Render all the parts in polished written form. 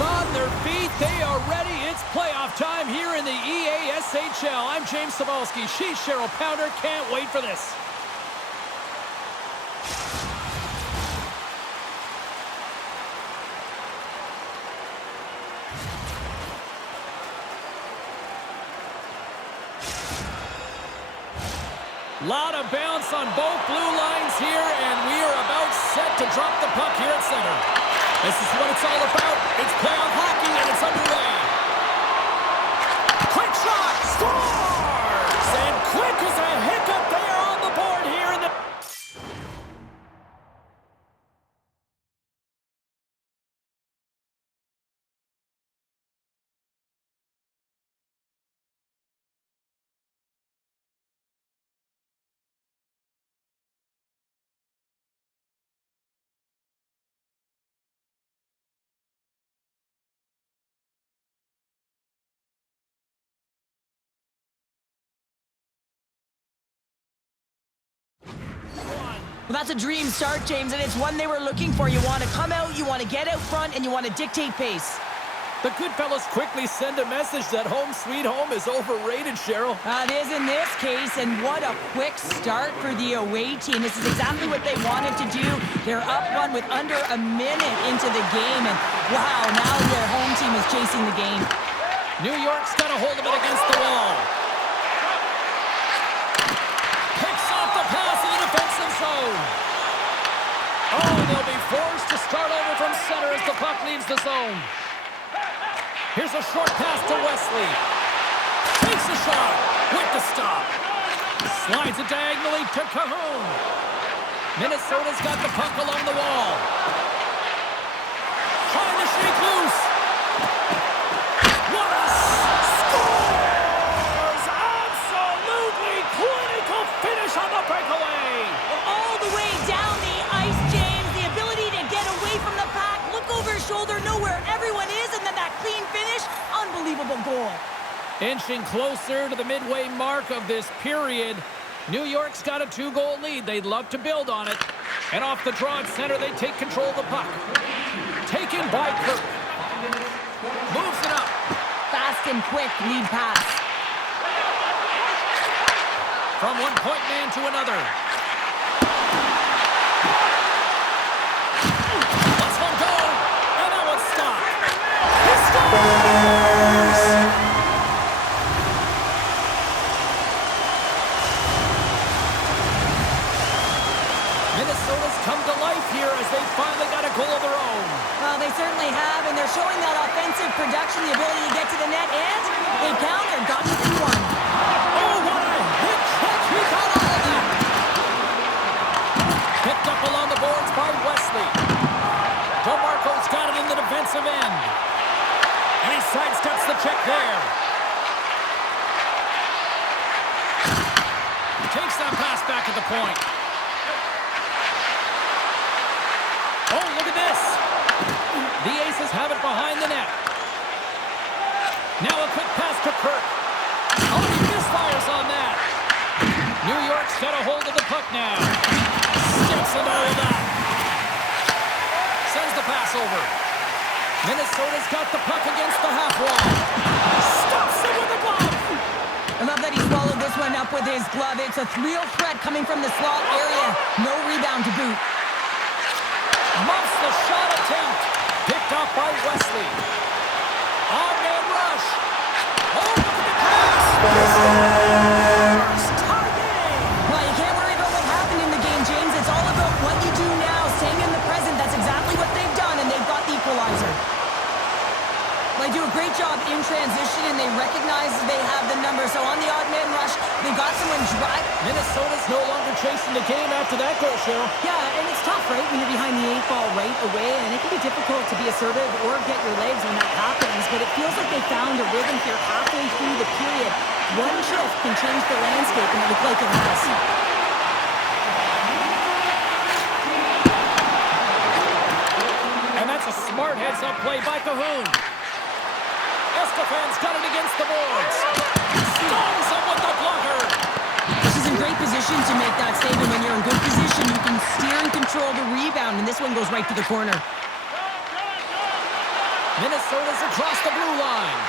on their feet. They are ready. It's playoff time here in the EASHL. I'm James Cebulski. She's Cheryl Pounder. Can't wait for this. Lot of bounce on both blue lines here, and we are about set to drop the puck here at center. This is what it's all about. It's playoff hockey, and it's underway. Quick shot! Scores! And quick as a hiccup there on the board here in the... Well, that's a dream start, James, and it's one they were looking for. You want to come out, you want to get out front, and you want to dictate pace. The good fellas quickly send a message that home sweet home is overrated, Cheryl. It is in this case, and what a quick start for the away team. This is exactly what they wanted to do. They're up one with under a minute into the game, and wow, now their home team is chasing the game. New York's got a hold of it against the wall. Picks off the pass in the defensive zone. Oh, they'll be forced to start over from center as the puck leaves the zone. Here's a short pass to Wesley. Takes a shot with the stop. Slides it diagonally to Cahoon. Minnesota's got the puck along the wall. Trying to shake loose. What a scores! Absolutely clinical finish on the breakaway. All the way down the ice, James. The ability to get away from the pack, look over his shoulder, know where everyone is, and then that clean finish. Unbelievable goal. Inching closer to the midway mark of this period. New York's got a 2-goal lead. They'd love to build on it. And off the draw at center, they take control of the puck. Taken by Kirk. Moves it up. Fast and quick lead pass. From one point man to another. Let's one go. And that one's stopped. He scores! Minnesota's come to life here as they finally got a goal of their own. Well, they certainly have, and they're showing that offensive production, the ability to get to the net, and they countered, got within one. Oh, what a hit check! He got all of that! Picked up along the boards by Wesley. DeMarco's got it in the defensive end. And he sidesteps the check there. Takes that pass back at the point. Oh, look at this. The Aces have it behind the net. Now a quick pass to Kirk. Oh, he misfires on that. New York's got a hold of the puck now. Steps into all of that. Sends the pass over. Minnesota's got the puck against the half wall. Stops it with a glove. I love that he swallowed this one up with his glove. It's a real threat coming from the slot area. No rebound to boot. Muffs the shot attempt. Picked off by Wesley. On-man rush. Oh, look at the pass. Tie game. Well, you can't worry about what happened in the game, James. It's all about what you do now, staying in the present. That's exactly what they've done, and they've got the equalizer. They do a great job in transition, and they recognize they have the number. So on the odd man rush, they've got someone drive. Minnesota's no longer chasing the game after that goal, Cheryl. Yeah, and it's tough, right, when you're behind the 8 ball right away, and it can be difficult to be assertive or get your legs when that happens, but it feels like they found a rhythm here halfway through the period. One shift can change the landscape, and it looks like it has. And that's a smart heads-up play by Cahoon. Estefan's got it against the boards. Stones him with the blocker. This is in great position to make that save, and when you're in good position, you can steer and control the rebound, and this one goes right to the corner. Minnesota's across the blue line.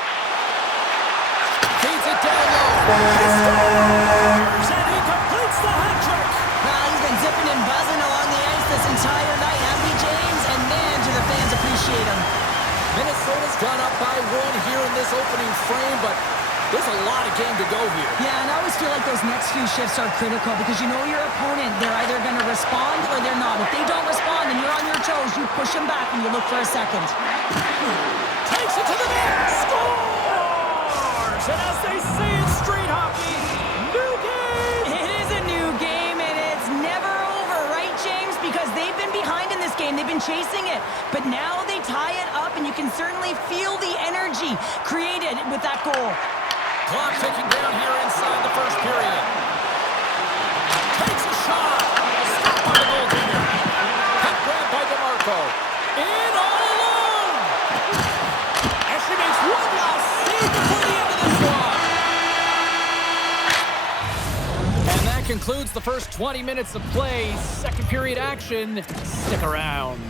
Feeds it down low. He scores! And he completes the hat trick! Well, he's been zipping and buzzing along the ice this entire night, hasn't he, James? And man, do the fans appreciate him. Minnesota's gone up by 1 here in this opening frame, but there's a lot of game to go here. Yeah, and I always feel like those next few shifts are critical because you know your opponent, they're either going to respond or they're not. If they don't respond and you're on your toes, you push them back and you look for a second. Takes it to the net! Scores! And as they say in street hockey, new game! It is a new game, and it's never over, right, James? Because they've been behind in this game. They've been chasing it. But now they tie it up, and you can certainly feel the energy created with that goal. Clock ticking down here inside the first period. Takes a shot. Stopped by the goaltender. Cut grab by DeMarco. In all alone. And she makes one last save before the end of this one. And that concludes the first 20 minutes of play. Second period action. Stick around.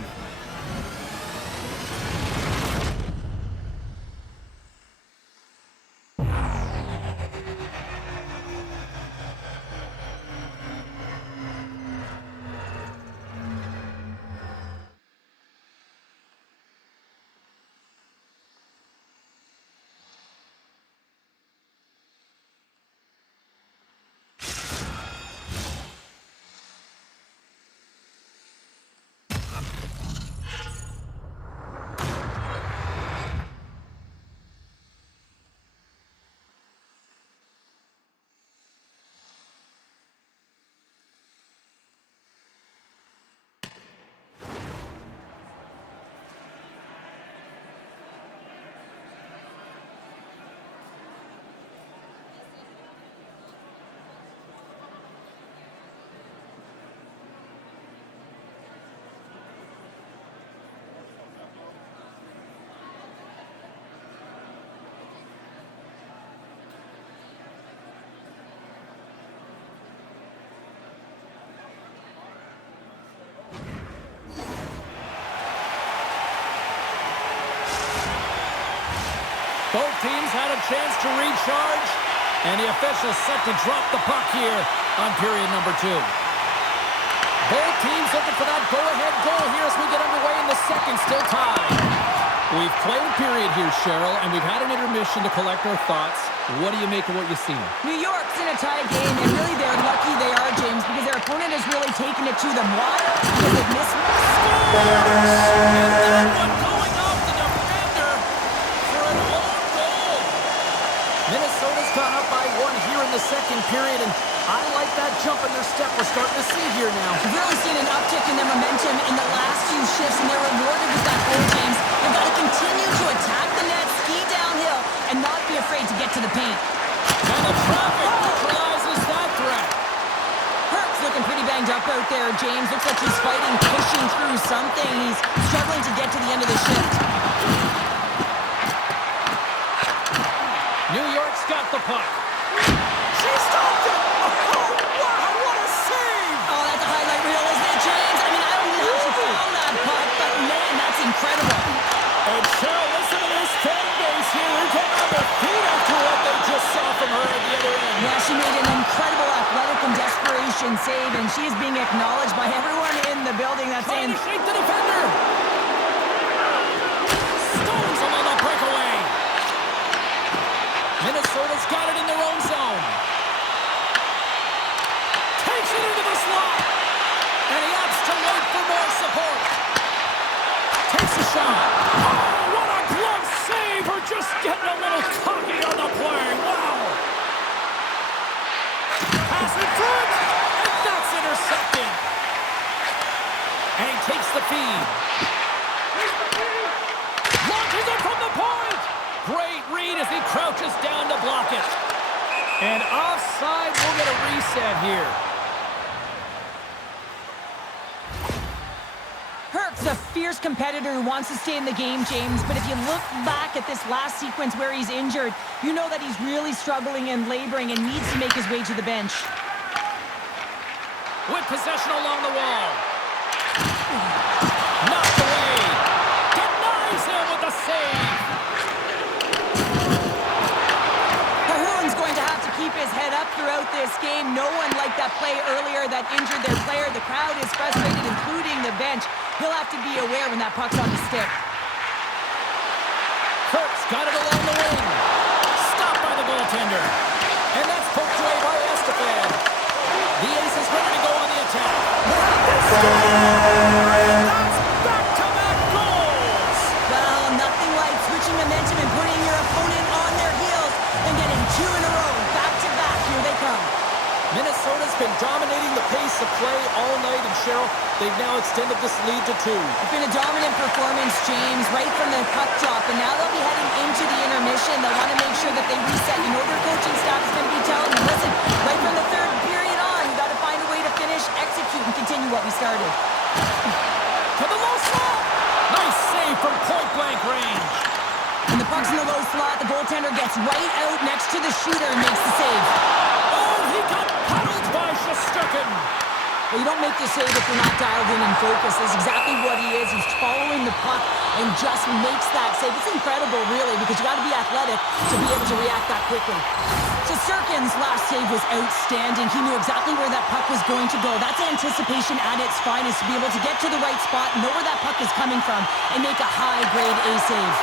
Both teams had a chance to recharge, and the officials set to drop the puck here on period number 2. Both teams looking for that go-ahead goal here as we get underway in the second, still tied. We've played a period here, Cheryl, and we've had an intermission to collect our thoughts. What do you make of what you've seen? New York's in a tie game, and really they're lucky they are, James, because their opponent has really taken it to them. Why? Because they've missed And that one going off the defender for an own goal. Minnesota's gone up by 1 here in the second period, and I like that jump in their step we're starting to see here now. We've really seen an uptick in their momentum in the last few shifts, and they're rewarded with that goal, James. They've got to continue to attack the net, ski downhill, and not be afraid to get to the paint. And the traffic neutralizes that threat. Herc's looking pretty banged up out there, James. Looks like he's fighting, pushing through something. He's struggling to get to the end of the shift. New York's got the puck. She stopped it! Oh, wow, what a save! Oh, that's a highlight reel, isn't it, James? I mean, I don't know how she found that puck, but man, that's incredible. And Cheryl, listen to this fan base here. They're getting on their feet after what they just saw from her at the other end. Yeah, she made an incredible athletic and desperation save, and she is being acknowledged by everyone in the building. That's Trying in. to shake the defender. Stones him on the breakaway. Minnesota's got it in their own zone. Takes it into the slot. And he opts to wait for more support. Takes a shot. Oh, what a glove save! Her just getting a little cocky on the play. Wow! Pass in front! And that's intercepted. And he takes the feed. Launches it from the point. Great read as he crouches down to block it. And offside, we'll get a reset here. Herc's a fierce competitor who wants to stay in the game, James, but if you look back at this last sequence where he's injured, you know that he's really struggling and laboring and needs to make his way to the bench. With possession along the wall. Knocked away. Denies him with the save. game. No one liked that play earlier that injured their player. The crowd is frustrated, including the bench. He'll have to be aware when that puck's on the stick. Kirk's got it along the wing. Stopped by the goaltender. And that's poked away by Estefan. The ace is ready to go on the attack. That's back-to-back goals! Well, nothing like switching momentum and putting your opponent on their heels and getting two in a row. Back-to-back. Here they come. Minnesota's been dominating the pace of play all night, and Cheryl, they've now extended this lead to 2. It's been a dominant performance, James, right from the puck drop, and now they'll be heading into the intermission. They'll want to make sure that they reset. You know their coaching staff is going to be telling them, listen, right from the third period on, you got to find a way to finish, execute, and continue what we started. To the low slot. Nice save from point-blank range. And the puck's in the low slot. The goaltender gets right out next to the shooter and makes the save. Oh, he got puddled by Shesterkin. Well, you don't make the save if you're not dialed in and focused. That's exactly what he is. He's following the puck and just makes that save. It's incredible, really, because you got to be athletic to be able to react that quickly. Shesterkin's last save was outstanding. He knew exactly where that puck was going to go. That's anticipation at its finest, to be able to get to the right spot, know where that puck is coming from, and make a high-grade A save.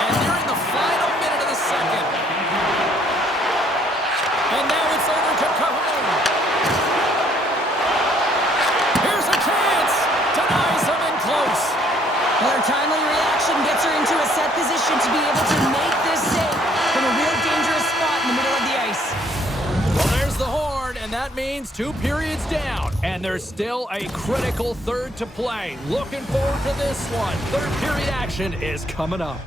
And they're in the final minute of the second. And now it's over to Cahoon. Here's a chance. Denies him in close. Well, her timely reaction gets her into a set position to be able to make this save from a real dangerous spot in the middle of the ice. Well, there's the horn, and that means 2 periods down. And there's still a critical third to play. Looking forward to this one. Third period action is coming up.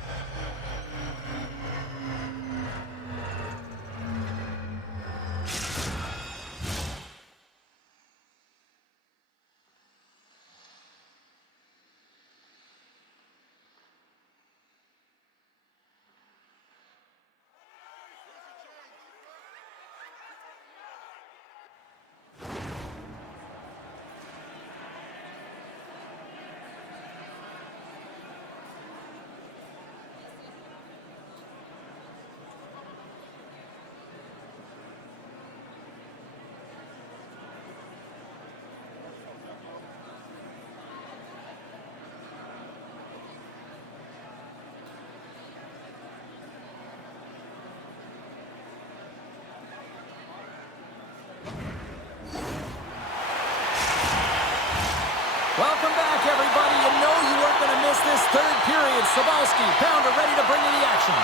Welcome back, everybody. You know you weren't going to miss this third period. Sabalski, Pounder ready to bring you the action.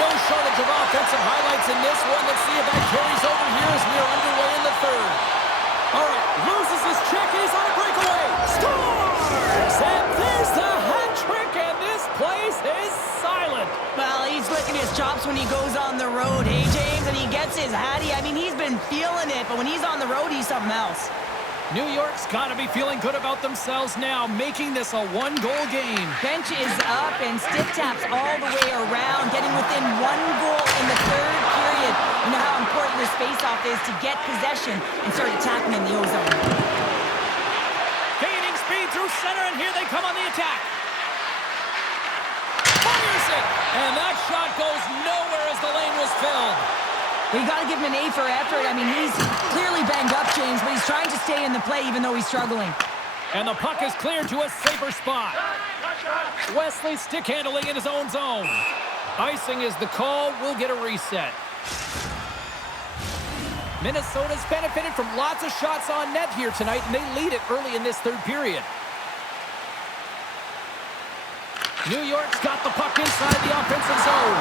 No shortage of offensive highlights in this one. Let's see if that carries over here as we are underway in the third. All right, loses his check. He's on a breakaway. Scores! And there's the hat trick, and this place is silent. Well, he's licking his chops when he goes on the road, hey, James, and he gets his hattie. I mean, he's been feeling it, but when he's on the road, he's something else. New York's got to be feeling good about themselves now, making this a one-goal game. Bench is up and stick taps all the way around, getting within 1 goal in the third period. You know how important this face-off is to get possession and start attacking in the O-zone. Gaining speed through center, and here they come on the attack. Fires it! And that shot goes nowhere as the lane was filled. Well, you got to give him an A for effort. I mean, he's clearly banged up, James, but he's trying to stay in the play even though he's struggling. And the puck is cleared to a safer spot. Wesley stick handling in his own zone. Icing is the call. We'll get a reset. Minnesota's benefited from lots of shots on net here tonight, and they lead it early in this third period. New York's got the puck inside the offensive zone.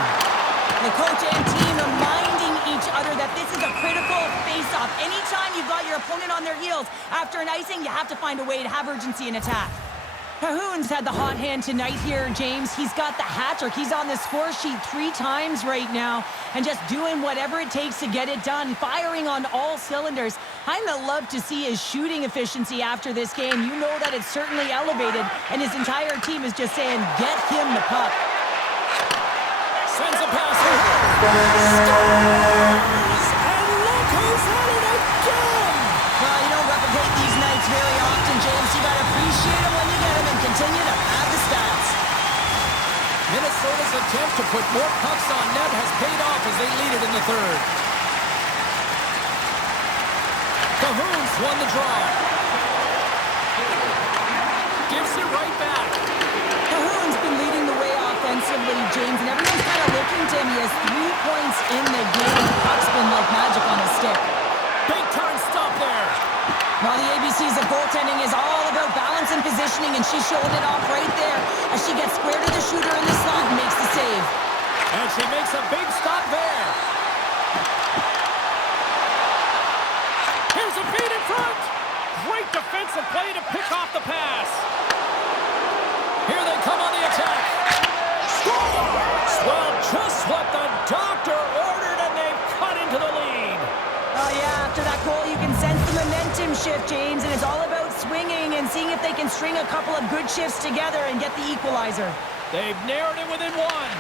The coach and team reminding each other that this is a critical face-off. Anytime you've got your opponent on their heels after an icing, you have to find a way to have urgency in attack. Cahoon's had the hot hand tonight here, James. He's got the hat trick. He's on the score sheet 3 times right now and just doing whatever it takes to get it done, firing on all cylinders. I'm going to love to see his shooting efficiency after this game. You know that it's certainly elevated, and his entire team is just saying, get him the puck. Sends a pass over. Scores! And look who's at it again! Well, you don't replicate these nights very often, James. You got to appreciate them when you get them and continue to add the stats. Minnesota's attempt to put more pucks on net has paid off as they lead it in the third. Cahoon's won the draw. Gives it right back. Cahoon's been leading the way offensively, James, and everyone's kind of looking to him. He has 3 points in the game. Puck's been like magic on his stick. Big time stop there. Well, the ABCs of goaltending is all about balance and positioning, and she's showing it off right there as she gets square to the shooter in the slot and makes the save. And she makes a big stop there. Here's a feed in front. Great defensive play to pick off the pass. Here they come on the attack. Scores! Well, just what the doctor ordered, and they've cut into the lead. Oh, yeah, after that goal, you can sense the momentum shift, James, and it's all about swinging and seeing if they can string a couple of good shifts together and get the equalizer. They've narrowed it within one.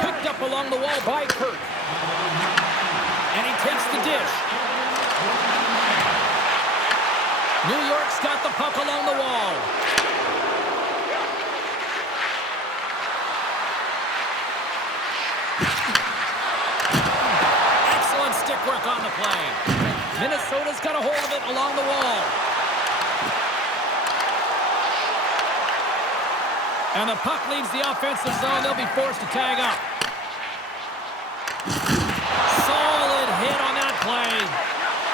Picked up along the wall by Kurt. And he takes the dish. New York's got the puck along the wall. Excellent stick work on the play. Minnesota's got a hold of it along the wall. And the puck leaves the offensive zone. They'll be forced to tag up. Solid hit on that play.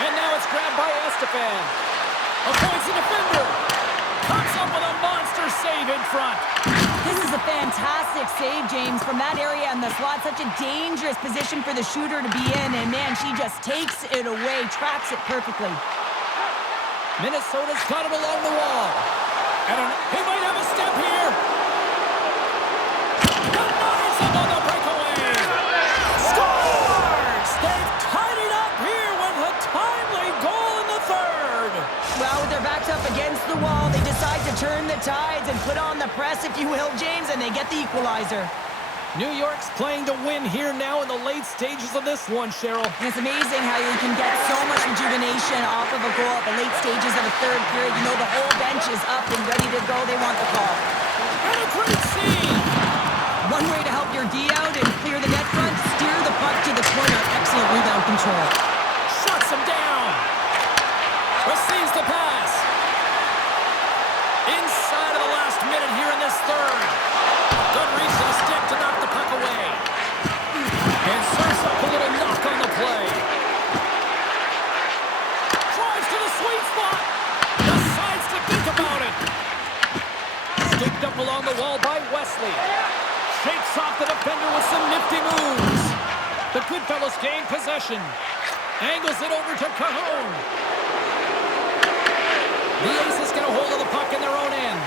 And now it's grabbed by Estefan. Avoids the defender. Comes up with a monster save in front. This is a fantastic save, James, from that area in the slot. Such a dangerous position for the shooter to be in. And, man, she just takes it away, tracks it perfectly. Minnesota's got it along the wall. And he might have a step here. Denies him on the breakaway. Scores! They've tied it up here with a timely goal in the third. Well, with their backs up against the wall, they decide to turn the tides and put on the press, if you will, James, and they get the equalizer. New York's playing to win here now in the late stages of this one, Cheryl. And it's amazing how you can get so much rejuvenation off of a goal at the late stages of a third period. You know the whole bench is up and ready to go. They want the call. And a great scene. One way to help your D out and clear the net front, steer the puck to the corner. Excellent rebound control. Shuts him down. Receives the pass. Inside of the last minute here in this third. Good reach to the stick to knock the puck away. And serves up a little knock on the play. Drives to the sweet spot. Decides to think about it. Scooped up along the wall by Wesley. Shakes off the defender with some nifty moves. The Goodfellas gain possession. Angles it over to Cahoon. The Aces get a hold of the puck in their own end.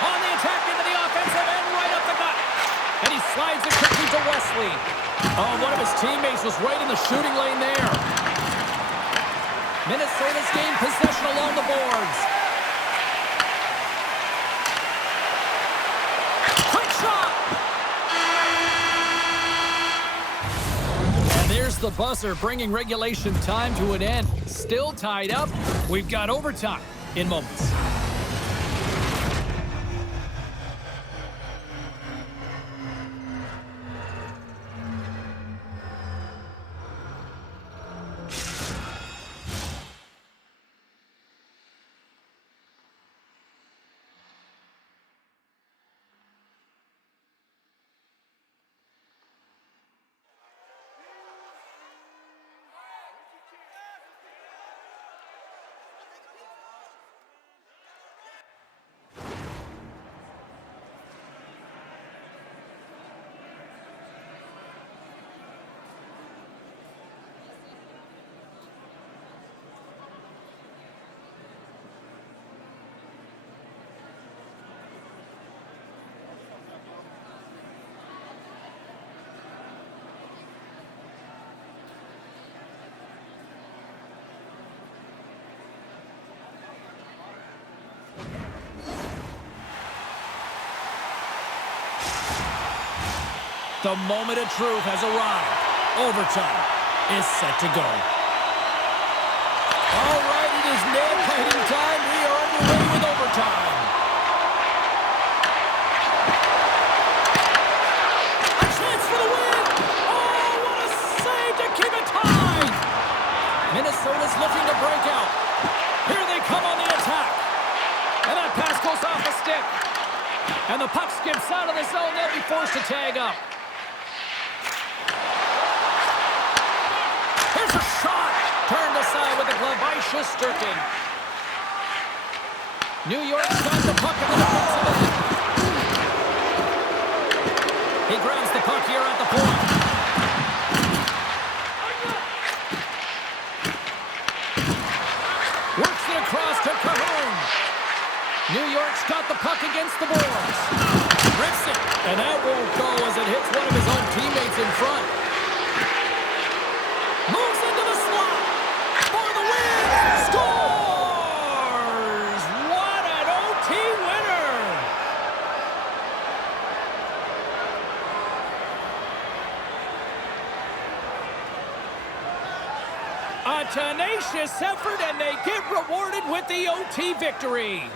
On the attack into the offensive end, right up the gut. And he slides it quickly to Wesley. Oh, one of his teammates was right in the shooting lane there. Minnesota's gained possession along the boards. Quick shot! And there's the buzzer, bringing regulation time to an end. Still tied up. We've got overtime in moments. The moment of truth has arrived. Overtime is set to go. All right, it is nail-biting time. We are underway with overtime. A chance for the win. Oh, what a save to keep it tied. Minnesota's looking to break out. Here they come on the attack. And that pass goes off the stick. And the puck skips out of the zone. They'll be forced to tag up. Here's a shot. Turned aside with the glove by Shesterkin. New York's got the puck in the defensive end. He grabs the puck here at the point. Works it across to Cahoon. New York's got the puck against the boards. Rips it. And that won't go as it hits one of his own teammates in front. Moves into the slot. For the win. Scores! What an OT winner! A tenacious effort, and they get rewarded with the OT victory.